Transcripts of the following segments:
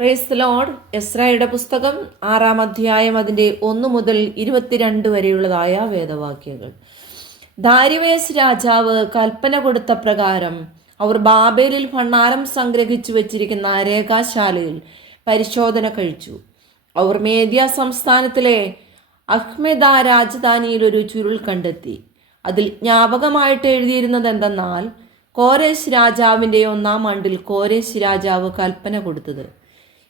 Praise the Lord. എസ്രായുടെ പുസ്തകം 6-ാം അധ്യായം അതിൻ്റെ 1 മുതൽ 22 വരെയുള്ളതായ വേദവാക്യങ്ങൾ. ദാരിവേസ് രാജാവ് കൽപ്പന കൊടുത്ത പ്രകാരം അവർ ബാബേലിൽ ഭണ്ഡാരം സംഗ്രഹിച്ചു വച്ചിരിക്കുന്ന രേഖാശാലയിൽ പരിശോധന കഴിച്ചു. അവർ മേദ്യ സംസ്ഥാനത്തിലെ അഹ്മെദ രാജധാനിയിൽ ഒരു ചുരുൾ കണ്ടെത്തി. അതിൽ ജ്ഞാപകമായിട്ട് എഴുതിയിരുന്നത് എന്തെന്നാൽ, കോരേശ് രാജാവിൻ്റെ 1-ാം ആണ്ടിൽ കോരേശ് രാജാവ് കൽപ്പന കൊടുത്തത്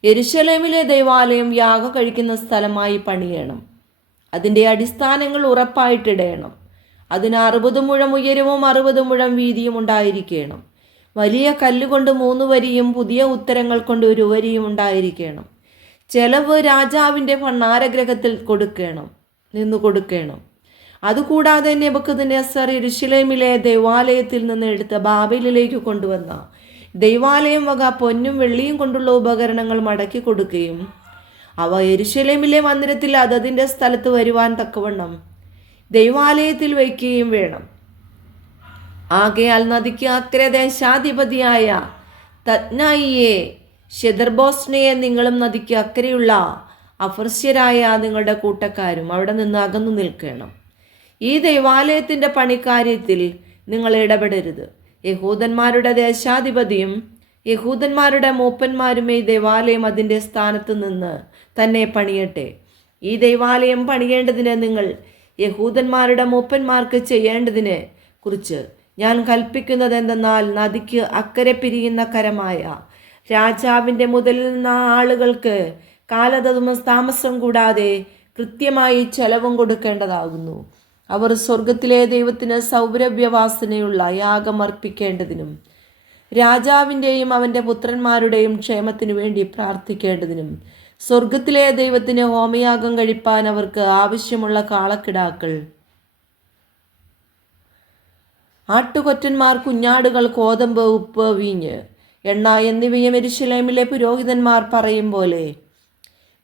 യെരുശലേമിലെ ദൈവാലയം യാഗം കഴിക്കുന്ന സ്ഥലമായി പണിയണം. അതിൻ്റെ അടിസ്ഥാനങ്ങൾ ഉറപ്പായിട്ടിടണം. അതിന് 60 മുഴം ഉയരവും 60 മുഴം വീതിയും ഉണ്ടായിരിക്കണം. വലിയ കല്ലുകൊണ്ട് 3 വരിയും പുതിയ ഉത്തരങ്ങൾ കൊണ്ട് 1 വരിയും ഉണ്ടായിരിക്കണം. ചെലവ് രാജാവിൻ്റെ ഭണ്ഡാരഗൃഹത്തിൽ നിന്നു കൊടുക്കണം. അതുകൂടാതെ നെബൂഖദ്നേസർ യെരുശലേമിലെ ദൈവാലയത്തിൽ നിന്ന് എടുത്ത് ബാബേലിലേക്ക് കൊണ്ടുവന്ന ദൈവാലയം വക പൊന്നും വെള്ളിയും കൊണ്ടുള്ള ഉപകരണങ്ങൾ മടക്കി കൊടുക്കുകയും അവ യെരുശലേമിലെ മന്ദിരത്തിൽ അതതിൻ്റെ സ്ഥലത്ത് വരുവാൻ തക്കവണ്ണം ദൈവാലയത്തിൽ വയ്ക്കുകയും വേണം. ആകയാൽ നദിക്ക് അക്കരെ ദേശാധിപതിയായ തത്നായിയെ ശെദർബോസ്നയെ നിങ്ങളും നദിക്ക് അക്കരെയുള്ള അഫർസ്യരായ നിങ്ങളുടെ കൂട്ടക്കാരും അവിടെ നിന്ന് അകന്നു നിൽക്കണം. ഈ ദൈവാലയത്തിൻ്റെ പണിക്കാര്യത്തിൽ നിങ്ങൾ ഇടപെടരുത്. യഹൂദന്മാരുടെ ദേശാധിപതിയും യഹൂദന്മാരുടെ മൂപ്പന്മാരും ഈ ദൈവാലയം അതിൻ്റെ സ്ഥാനത്ത് നിന്ന് തന്നെ പണിയട്ടെ. ഈ ദൈവാലയം പണിയേണ്ടതിന് നിങ്ങൾ യഹൂദന്മാരുടെ മൂപ്പന്മാർക്ക് ചെയ്യേണ്ടതിനെ കുറിച്ച് ഞാൻ കൽപ്പിക്കുന്നത് എന്തെന്നാൽ, നദിക്ക് അക്കരെ പിരിയുന്ന കരമായ രാജാവിൻ്റെ മുതലിൽ നിന്ന് ആളുകൾക്ക് താമസം കൂടാതെ കൃത്യമായി ചെലവും കൊടുക്കേണ്ടതാകുന്നു. അവർ സ്വർഗത്തിലെ ദൈവത്തിന് സൗരഭ്യവാസനയുള്ള യാഗം അർപ്പിക്കേണ്ടതിനും രാജാവിൻ്റെയും അവൻ്റെ പുത്രന്മാരുടെയും ക്ഷേമത്തിനു വേണ്ടി പ്രാർത്ഥിക്കേണ്ടതിനും സ്വർഗത്തിലെ ദൈവത്തിന് ഹോമയാഗം കഴിപ്പാൻ അവർക്ക് ആവശ്യമുള്ള കാളക്കിടാക്കൾ, ആട്ടുകൊറ്റന്മാർ, കുഞ്ഞാടുകൾ, കോതമ്പ്, ഉപ്പ്, വീഞ്ഞ്, എണ്ണ എന്നിവയും യെരുശലേമിലെ പുരോഹിതന്മാർ പറയും പോലെ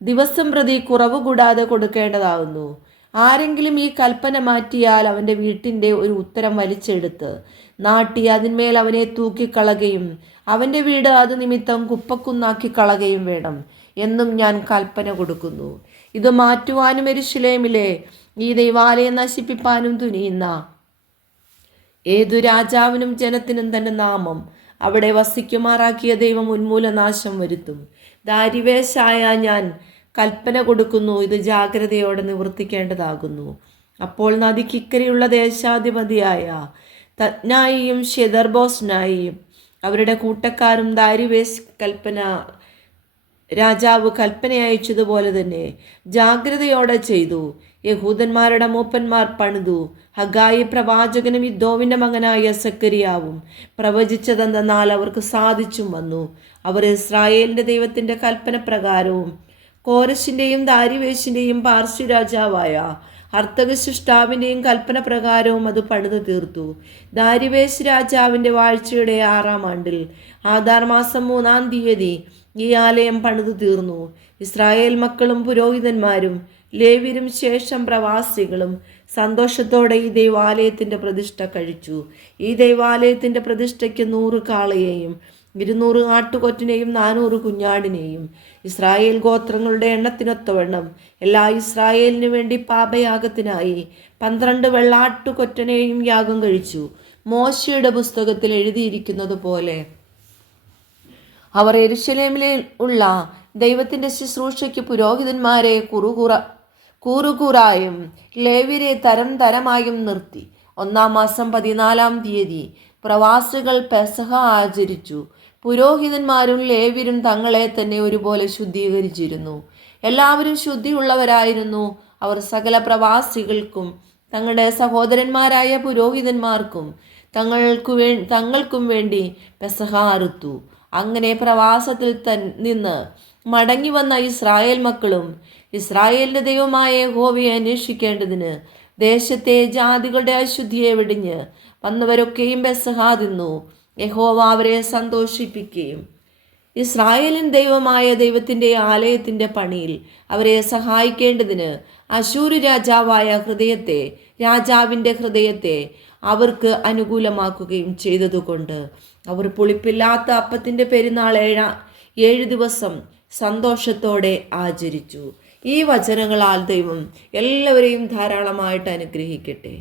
ദിവസം പ്രതി കുറവ് കൂടാതെ കൊടുക്കേണ്ടതാകുന്നു. ആരെങ്കിലും ഈ കൽപ്പന മാറ്റിയാൽ അവൻ്റെ വീട്ടിൻ്റെ ഒരു ഉത്തരം വലിച്ചെടുത്ത് നാട്ടി അതിന്മേൽ അവനെ തൂക്കിക്കളകയും അവൻ്റെ വീട് അത് നിമിത്തം കുപ്പക്കുന്നാക്കി കളകയും വേണം എന്നും ഞാൻ കൽപ്പന കൊടുക്കുന്നു. ഇത് മാറ്റുവാനും യെരുശലേമിലെ ഈ ദൈവാലയം നശിപ്പിപ്പാനും തുനിയുന്ന ഏതു രാജാവിനും ജനത്തിനും തൻ്റെ നാമം അവിടെ വസിക്കുമാറാക്കിയ ദൈവം ഉന്മൂലനാശം വരുത്തും. ദാരിവേശായ ഞാൻ കൽപ്പന കൊടുക്കുന്നു. ഇത് ജാഗ്രതയോടെ നിവർത്തിക്കേണ്ടതാകുന്നു. അപ്പോൾ നദിക്കിക്കരെയുള്ള ദേശാധിപതിയായ തത്നായിയും ശെദർബോസ്നായിയും അവരുടെ കൂട്ടക്കാരും ദാരിവേശ് രാജാവ് കൽപ്പന അയച്ചതുപോലെ തന്നെ ജാഗ്രതയോടെ ചെയ്തു. യഹൂദന്മാരുടെ മൂപ്പന്മാർ പണിതു. ഹഗായി പ്രവാചകനും ഇദ്ദോവിൻ്റെ മകനായ സെക്കരിയാവും പ്രവചിച്ചതെന്നാൽ അവർക്ക് സാധിച്ചും വന്നു. അവർ ഇസ്രായേലിൻ്റെ ദൈവത്തിൻ്റെ കൽപ്പന പ്രകാരവും കോരശിൻ്റെയും ദാരിവേശിൻ്റെയും പാർശ്വ രാജാവായ അർത്തകശിഷ്ടാവിൻ്റെയും കൽപ്പന പ്രകാരവും അത് പണിതു തീർത്തു. ദാരിവേശ് രാജാവിൻ്റെ വാഴ്ചയുടെ 6-ാം ആണ്ടിൽ ആദാർ മാസം 3-ാം തീയതി ഈ ആലയം പണിതു തീർന്നു. ഇസ്രായേൽ മക്കളും പുരോഹിതന്മാരും ലേവ്യരും ശേഷം പ്രവാസികളും സന്തോഷത്തോടെ ഈ ദൈവാലയത്തിൻ്റെ പ്രതിഷ്ഠ കഴിച്ചു. ഈ ദൈവാലയത്തിൻ്റെ പ്രതിഷ്ഠയ്ക്ക് 100 കാളയെയും 200 ആട്ടുകൊറ്റനെയും 400 കുഞ്ഞാടിനെയും ഇസ്രായേൽ ഗോത്രങ്ങളുടെ എണ്ണത്തിനൊത്തവണ്ണം എല്ലാ ഇസ്രായേലിനു വേണ്ടി പാപയാഗത്തിനായി 12 വെള്ളാട്ടുകൊറ്റനെയും യാഗം കഴിച്ചു. മോശയുടെ പുസ്തകത്തിൽ എഴുതിയിരിക്കുന്നത് പോലെ അവർ യെരുശലേമിലെ ഉള്ള ദൈവത്തിൻ്റെ ശുശ്രൂഷയ്ക്ക് പുരോഹിതന്മാരെ കൂറുകൂറായും ലേവ്യരെ തരം തരമായും നിർത്തി. 1-ാം മാസം 14-ാം തീയതി പ്രവാസികൾ പെസഹ ആചരിച്ചു. പുരോഹിതന്മാരും ലേവ്യരും തങ്ങളെ തന്നെ ഒരുപോലെ ശുദ്ധീകരിച്ചിരുന്നു. എല്ലാവരും ശുദ്ധിയുള്ളവരായിരുന്നു. അവർ സകല പ്രവാസികൾക്കും തങ്ങളുടെ സഹോദരന്മാരായ പുരോഹിതന്മാർക്കും തങ്ങൾക്കും വേണ്ടി പെസഹ അറുത്തു. അങ്ങനെ പ്രവാസത്തിൽ നിന്ന് മടങ്ങി വന്ന ഇസ്രായേൽ മക്കളും ഇസ്രായേലിൻ്റെ ദൈവമായ യഹോവയെ അന്വേഷിക്കേണ്ടതിന് ദേശത്തെ ജാതികളുടെ അശുദ്ധിയെ വെടിഞ്ഞ് വന്നവരൊക്കെയും പെസഹ തിന്നു. യഹോവ അവരെ സന്തോഷിപ്പിക്കുകയും ഇസ്രായേലിൻ ദൈവമായ ദൈവത്തിൻ്റെ ആലയത്തിൻ്റെ പണിയിൽ അവരെ സഹായിക്കേണ്ടതിന് അശൂര് രാജാവിൻ്റെ ഹൃദയത്തെ അവർക്ക് അനുകൂലമാക്കുകയും ചെയ്തതുകൊണ്ട് അവർ പുളിപ്പില്ലാത്ത അപ്പത്തിൻ്റെ പെരുന്നാൾ 7 ദിവസം സന്തോഷത്തോടെ ആചരിച്ചു. ഈ വചനങ്ങളാൽ ദൈവം എല്ലാവരെയും ധാരാളമായിട്ട് അനുഗ്രഹിക്കട്ടെ.